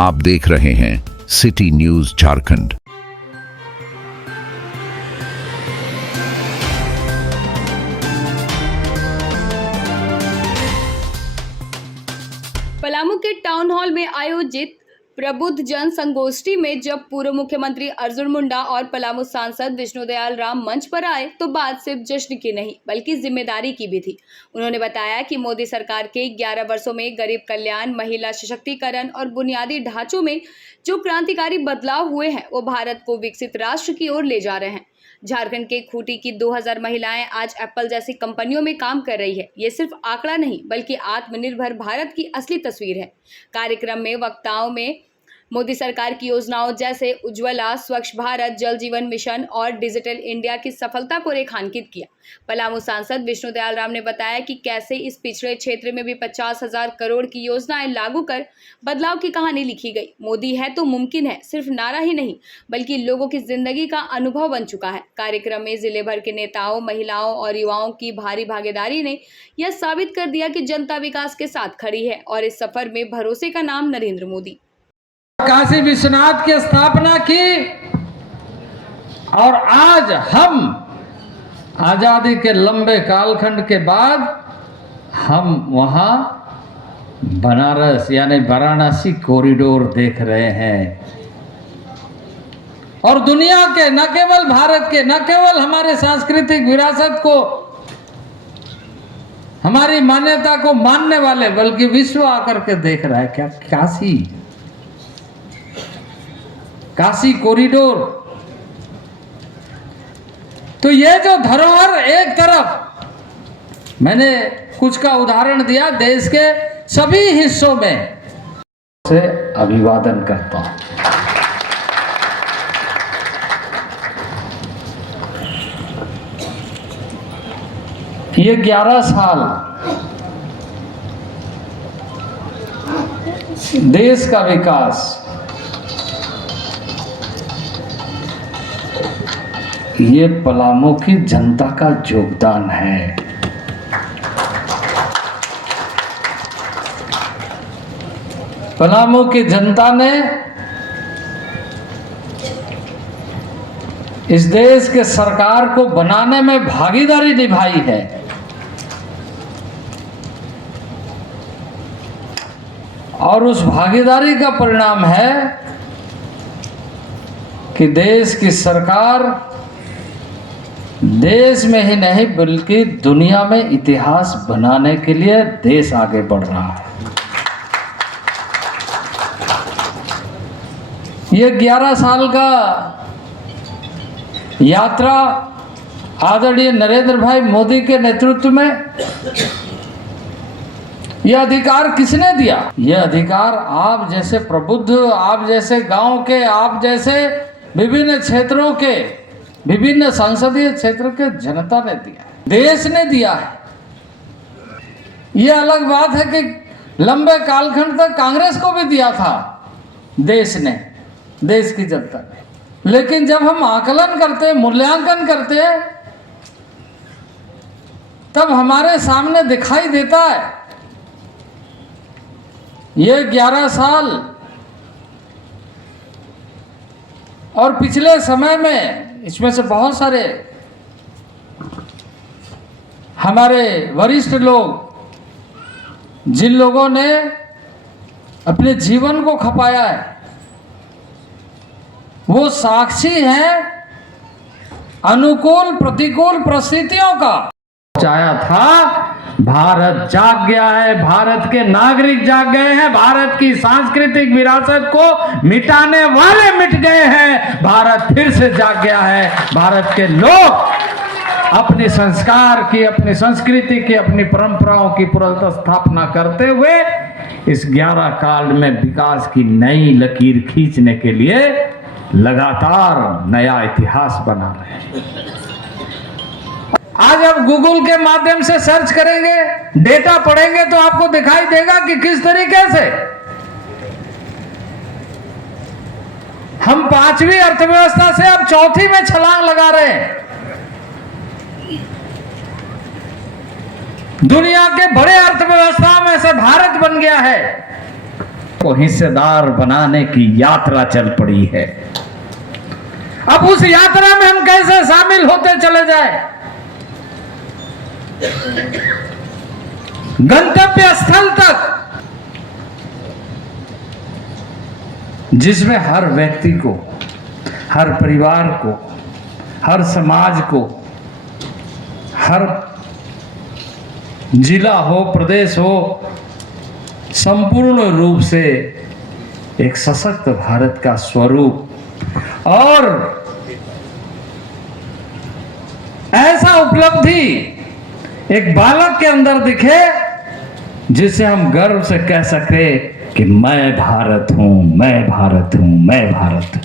आप देख रहे हैं सिटी न्यूज झारखंड। पलामू के टाउन हॉल में आयोजित प्रबुद्ध जन संगोष्ठी में जब पूर्व मुख्यमंत्री अर्जुन मुंडा और पलामू सांसद विष्णुदयाल राम मंच पर आए तो बात सिर्फ जश्न की नहीं बल्कि जिम्मेदारी की भी थी। उन्होंने बताया कि मोदी सरकार के 11 वर्षों में गरीब कल्याण, महिला सशक्तिकरण और बुनियादी ढांचों में जो क्रांतिकारी बदलाव हुए हैं वो भारत को विकसित राष्ट्र की ओर ले जा रहे हैं। झारखंड के खूंटी की 2000 महिलाएं आज एप्पल जैसी कंपनियों में काम कर रही है। ये सिर्फ आंकड़ा नहीं बल्कि आत्मनिर्भर भारत की असली तस्वीर है। कार्यक्रम में वक्ताओं में मोदी सरकार की योजनाओं जैसे उज्ज्वला, स्वच्छ भारत, जल जीवन मिशन और डिजिटल इंडिया की सफलता को रेखांकित किया। पलामू सांसद विष्णुदयाल राम ने बताया कि कैसे इस पिछड़े क्षेत्र में भी 50,000 करोड़ की योजनाएं लागू कर बदलाव की कहानी लिखी गई। मोदी है तो मुमकिन है सिर्फ नारा ही नहीं बल्कि लोगों की जिंदगी का अनुभव बन चुका है। कार्यक्रम में जिले भर के नेताओं, महिलाओं और युवाओं की भारी भागीदारी ने यह साबित कर दिया कि जनता विकास के साथ खड़ी है और इस सफर में भरोसे का नाम नरेंद्र मोदी। काशी विश्वनाथ की स्थापना की और आज हम आजादी के लंबे कालखंड के बाद हम वहां बनारस यानी वाराणसी कॉरिडोर देख रहे हैं। और दुनिया के, न केवल भारत के, न केवल हमारे सांस्कृतिक विरासत को, हमारी मान्यता को मानने वाले बल्कि विश्व आकर के देख रहा है। क्या काशी कॉरिडोर। तो ये जो धरोहर, एक तरफ मैंने कुछ का उदाहरण दिया, देश के सभी हिस्सों में से अभिवादन करता हूं। ये 11 साल देश का विकास, ये पलामू की जनता का योगदान है। पलामू की जनता ने इस देश के सरकार को बनाने में भागीदारी निभाई है। और उस भागीदारी का परिणाम है कि देश की सरकार देश में ही नहीं बल्कि दुनिया में इतिहास बनाने के लिए देश आगे बढ़ रहा है। ये 11 साल का यात्रा आदरणीय नरेंद्र भाई मोदी के नेतृत्व में, यह अधिकार किसने दिया? यह अधिकार आप जैसे प्रबुद्ध, आप जैसे गांव के, आप जैसे विभिन्न क्षेत्रों के, विभिन्न संसदीय क्षेत्र के जनता ने दिया, देश ने दिया है। यह अलग बात है कि लंबे कालखंड तक कांग्रेस को भी दिया था देश ने, देश की जनता ने। लेकिन जब हम आकलन करते, मूल्यांकन करते, तब हमारे सामने दिखाई देता है ये 11 साल और पिछले समय में इसमें से बहुत सारे हमारे वरिष्ठ लोग, जिन लोगों ने अपने जीवन को खपाया है, वो साक्षी हैं अनुकूल प्रतिकूल परिस्थितियों का। चाहा था भारत जाग गया है, भारत के नागरिक जाग गए हैं, भारत की सांस्कृतिक विरासत को मिटाने वाले मिट गए हैं, भारत फिर से जाग गया है। भारत के लोग अपने संस्कार की, अपनी संस्कृति की, अपनी परंपराओं की पुनर्स्थापना करते हुए इस 11 काल में विकास की नई लकीर खींचने के लिए लगातार नया इतिहास बना रहे हैं। आज आप गूगल के माध्यम से सर्च करेंगे, डेटा पढ़ेंगे तो आपको दिखाई देगा कि किस तरीके से हम 5वीं अर्थव्यवस्था से अब 4थी में छलांग लगा रहे हैं। दुनिया के बड़े अर्थव्यवस्थाओं में से भारत बन गया है। को हिस्सेदार बनाने की यात्रा चल पड़ी है। अब उस यात्रा में हम कैसे शामिल होते चले जाए? गंतव्य स्थल तक, जिसमें हर व्यक्ति को, हर परिवार को, हर समाज को, हर जिला हो, प्रदेश हो, संपूर्ण रूप से एक सशक्त भारत का स्वरूप और ऐसा उपलब्धि एक बालक के अंदर दिखे जिसे हम गर्व से कह सके कि मैं भारत हूं, मैं भारत हूं, मैं भारत हूं।